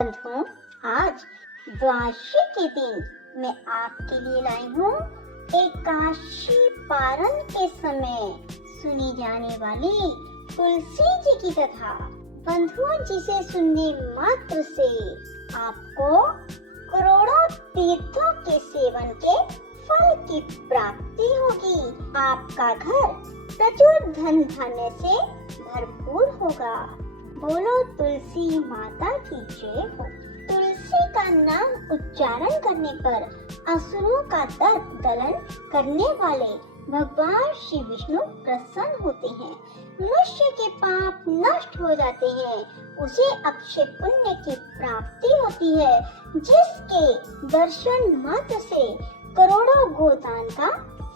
बंधुओं, आज द्वादशी के दिन मैं आपके लिए लाई हूँ एकादशी पारण के समय सुनी जाने वाली तुलसी जी की कथा। बंधुओं, जिसे सुनने मात्र से आपको करोड़ों तीर्थों के सेवन के फल की प्राप्ति होगी। आपका घर प्रचुर धन धान्य से भरपूर होगा। बोलो तुलसी माता की जय हो। तुलसी का नाम उच्चारण करने पर असुरों का दर्प दलन करने वाले भगवान श्री विष्णु प्रसन्न होते हैं। मनुष्य के पाप नष्ट हो जाते हैं, उसे अक्षय पुण्य की प्राप्ति होती है, जिसके दर्शन मात्र से करोड़ों गोदान का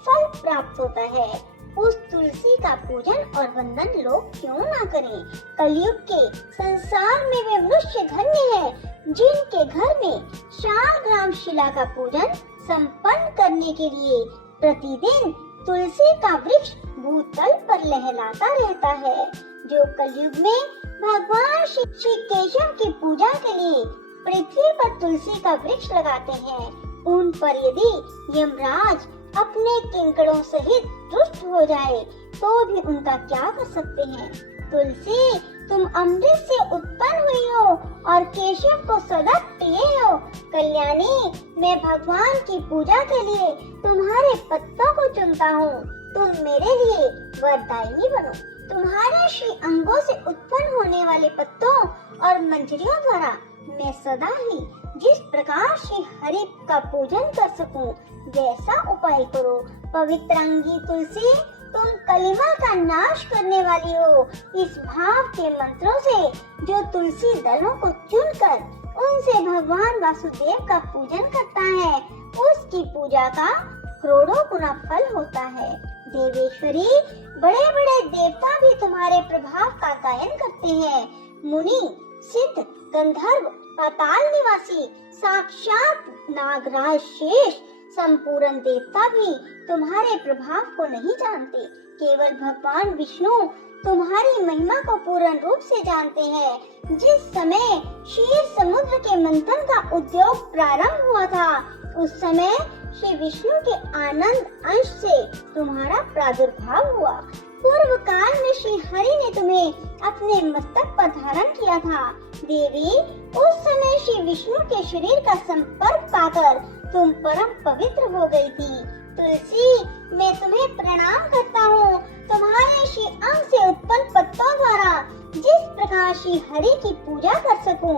फल प्राप्त होता है। उस तुलसी का पूजन और वंदन लोग क्यों ना करें। कलयुग के संसार में वे मनुष्य धन्य हैं जिनके घर में 4 ग्राम शिला का पूजन संपन्न करने के लिए प्रतिदिन तुलसी का वृक्ष भूतल पर लहराता रहता है। जो कलयुग में भगवान श्री केशव की पूजा के लिए पृथ्वी पर तुलसी का वृक्ष लगाते हैं, उन पर यदि यमराज अपने किंकरों सहित दुष्ट हो जाए तो भी उनका क्या कर सकते हैं। तुलसी, तुम अमृत से उत्पन्न हुई हो और केशव को सदा प्रिय हो। कल्याणी, मैं भगवान की पूजा के लिए तुम्हारे पत्तों को चुनता हूँ। तुम मेरे लिए वरदायिनी बनो। तुम्हारे श्री अंगों से उत्पन्न होने वाले पत्तों और मंजरियों द्वारा मैं सदा ही जिस प्रकार श्री हरि का पूजन कर सकूं, वैसा उपाय करो। पवित्र अंगी तुलसी, तुम कलिमा का नाश करने वाली हो। इस भाव के मंत्रों से जो तुलसी दलों को चुनकर उनसे भगवान वासुदेव का पूजन करता है, उसकी पूजा का करोड़ों गुना फल होता है। देवेश्वरी, बड़े बड़े देवता भी तुम्हारे प्रभाव का गायन करते हैं। मुनि, सिद्ध, गंधर्व, पाताल निवासी, साक्षात नागराज शेष, संपूर्ण देवता भी तुम्हारे प्रभाव को नहीं जानते। केवल भगवान विष्णु तुम्हारी महिमा को पूर्ण रूप से जानते हैं। जिस समय क्षीर समुद्र के मंथन का उद्योग प्रारंभ हुआ था, उस समय श्री विष्णु के आनंद अंश से तुम्हारा प्रादुर्भाव हुआ। पूर्व काल में श्री हरि ने तुम्हें अपने मस्तक पर धारण किया था। देवी, उस समय श्री विष्णु के शरीर का संपर्क पाकर तुम परम पवित्र हो गई थी। तुलसी, मैं तुम्हें प्रणाम करता हूँ। तुम्हारे श्री अंग से उत्पन्न पत्तों द्वारा जिस प्रकार श्री हरि की पूजा कर सकूं,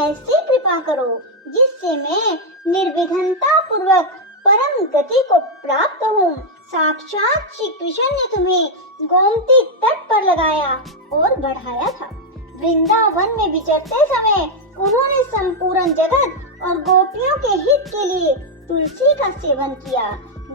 ऐसी कृपा करो जिससे मैं निर्विघ्नता पूर्वक परम गति को प्राप्त हूँ। साक्षात श्री कृष्ण ने तुम्हें गोमती तट पर लगाया और बढ़ाया था। वृंदावन में विचरते समय उन्होंने संपूर्ण जगत और गोपियों के हित के लिए तुलसी का सेवन किया।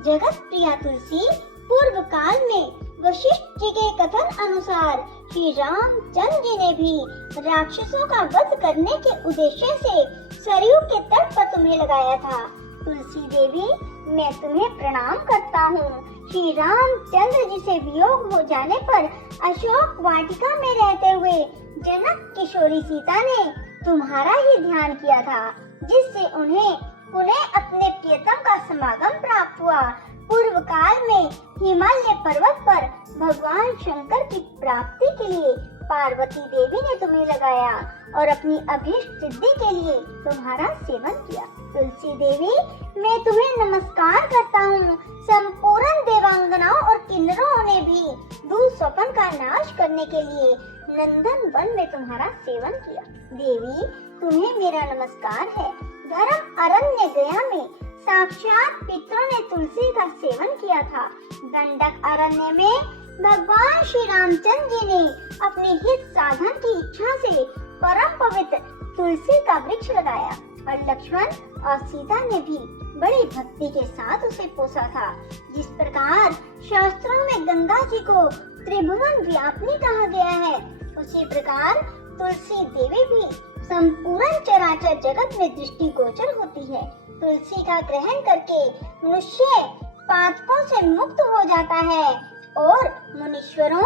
जगत प्रिया तुलसी, पूर्व काल में वशिष्ठ जी के कथन अनुसार श्री रामचंद्र जी ने भी राक्षसों का वध करने के उद्देश्य से सरयू के तट पर तुम्हें लगाया था। तुलसी देवी, मैं तुम्हें प्रणाम करता हूँ। श्री रामचंद्र जी से वियोग हो जाने पर अशोक वाटिका में रहते हुए जनक किशोरी सीता ने तुम्हारा ही ध्यान किया था, जिससे उन्हें पुनः अपने प्रियतम का समागम प्राप्त हुआ। पूर्व काल में हिमालय पर्वत पर भगवान शंकर की प्राप्ति के लिए पार्वती देवी ने तुम्हें लगाया और अपनी अभीष्ट सिद्धि के लिए तुम्हारा सेवन किया। तुलसी देवी, मैं तुम्हें नमस्कार करता हूँ। संपूर्ण देवांगनाओं और किन्नरों ने भी दूर स्वप्न का नाश करने के लिए नंदन वन में तुम्हारा सेवन किया। देवी, तुम्हें मेरा नमस्कार है। धर्म अरण्य गया में साक्षात पितरों ने तुलसी का सेवन किया था। दंडक अरण्य में भगवान श्री रामचंद्र जी ने अपने हित साधन की इच्छा से परम पवित्र तुलसी का वृक्ष लगाया और लक्ष्मण और सीता ने भी बड़ी भक्ति के साथ उसे पोसा था। जिस प्रकार शास्त्रों में गंगा जी को त्रिभुवन व्यापिनी कहा गया है, उसी प्रकार तुलसी देवी भी संपूर्ण चराचर जगत में दृष्टिगोचर होती है। तुलसी का ग्रहण करके मनुष्य पातकों से मुक्त हो जाता है और मुनीश्वरों,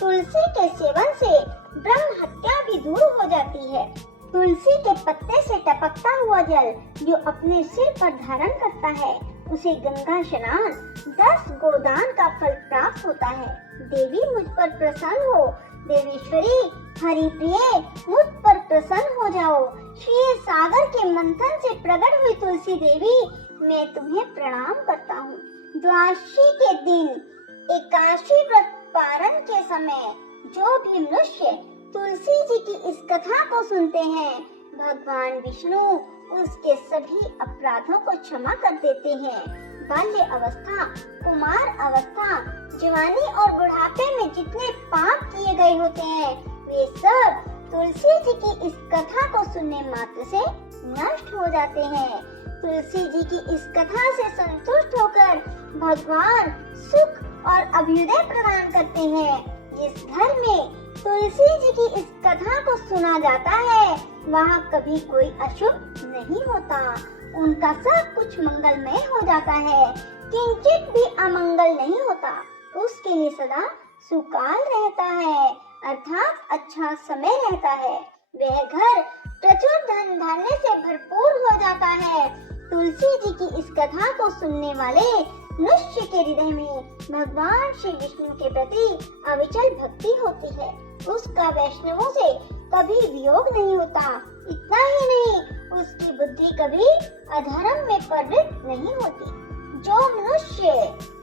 तुलसी के सेवन से ब्रह्म हत्या भी दूर हो जाती है। तुलसी के पत्ते से टपकता हुआ जल जो अपने सिर पर धारण करता है उसे गंगा स्नान 10 गोदान का फल प्राप्त होता है। देवी मुझ पर प्रसन्न हो, देवेश्वरी हरि प्रिय मुझ पर प्रसन्न हो जाओ। क्षीर सागर के मंथन से प्रकट हुई तुलसी देवी मैं तुम्हें प्रणाम करता हूँ। द्वादशी के दिन एकादशी व्रत पारण के समय जो भी मनुष्य तुलसी जी की इस कथा को सुनते हैं भगवान विष्णु उसके सभी अपराधों को क्षमा कर देते हैं। बाल्य अवस्था, कुमार अवस्था, जवानी और बुढ़ापे में जितने पाप किए गए होते हैं वे सब तुलसी जी की इस कथा को सुनने मात्र से नष्ट हो जाते हैं। तुलसी जी की इस कथा से संतुष्ट होकर भगवान सुख और अभ्युदय प्रदान करते हैं। जिस घर में तुलसी जी की इस कथा को सुना जाता है वहाँ कभी कोई अशुभ नहीं होता, उनका सब कुछ मंगलमय हो जाता है, किंचित भी अमंगल नहीं होता, उसके लिए सदा सुकाल रहता है अर्थात अच्छा समय रहता है। वह घर प्रचुर धन धान्य से भरपूर हो जाता है। तुलसी जी की इस कथा को सुनने वाले मनुष्य के हृदय में भगवान श्री विष्णु के प्रति अविचल भक्ति होती है, उसका वैष्णवों से कभी वियोग नहीं होता। इतना ही नहीं, उसकी बुद्धि कभी अधर्म में प्रवृत्त नहीं होती। जो मनुष्य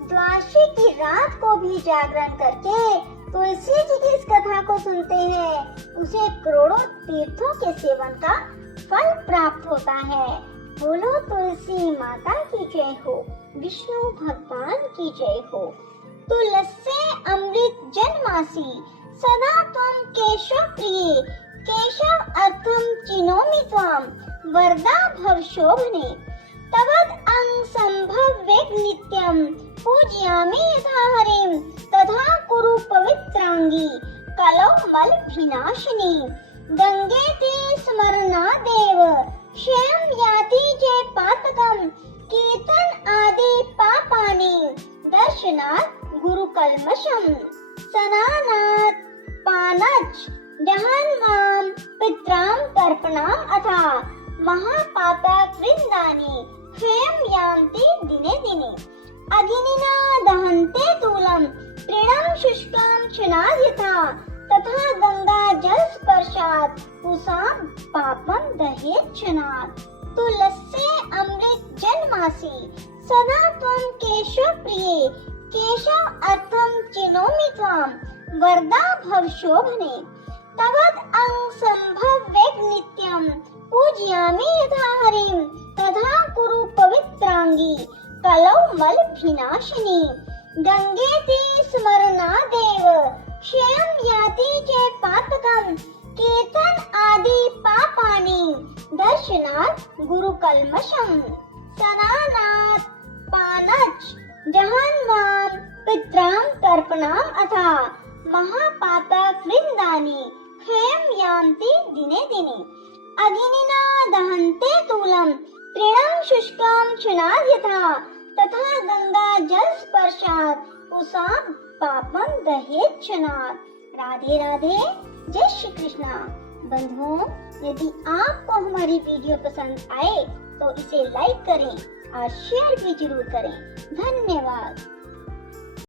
द्वादशी की रात को भी जागरण करके तुलसी जी की इस कथा को सुनते हैं उसे करोड़ों तीर्थों के सेवन का फल प्राप्त होता है। बोलो तुलसी माता की जय हो, विष्णु भगवान की जय हो। तुलसे अमृत जन्मासी सदा त्वं केशव प्रिये, केशव अर्थम चिनोमि त्वां वरदा भव शोभने। तवद अंग संभव वेग नित्यम पूजयामि यथा हरिम, तथा कुरु पवित्रांगी कलौ मल विनाशिनी। गंगे ते स्मरणा देव क्षयं याति जय पातकम, कीर्तन आदि पापानि दर्शनात् गुरु कल्मषम। स्नानात् पानच् जहन्वाम पित्राम तर्पणाम अथा महापातक वृंदानि क्षयं यान्ति दिने दिने। अग्निना दहन्ते तूलम तृणं शुष्कं क्षणाद् यथा, तथा गंगा जल स्पर्शात् कुसाम पापम दहेत् क्षणात्। तुलसे अमृत जन्मासी सदा त्वं केशव प्रिये, केशव अर्थम चिनोमि त्वां वरदा भव शोभने। तवद अंग संभव वेग नित्यम पूजयामि यथा हरिम, तथा कुरु पवित्रांगी कलौ मल विनाशिनी। गंगे ते स्मरणा देव क्षयं याति च पातकम, कीर्तन आदि पापानि दर्शनात् गुरु कल्मषम। स्नानात् पानच् जहन्वाम पित्रां तर्पणाम अथा महापातक वृंदानि क्षयं यान्ति दिने दिने। अग्निना दहन्ते तूलम तृणं शुष्कं क्षणाद् यथा, तथा गंगा जल स्पर्शात् कुसाम पापम दहेत् क्षणात्। राधे राधे, जय श्री कृष्णा। बंधुओं, यदि आपको हमारी वीडियो पसंद आए तो इसे लाइक करें और शेयर भी जरूर करें। धन्यवाद।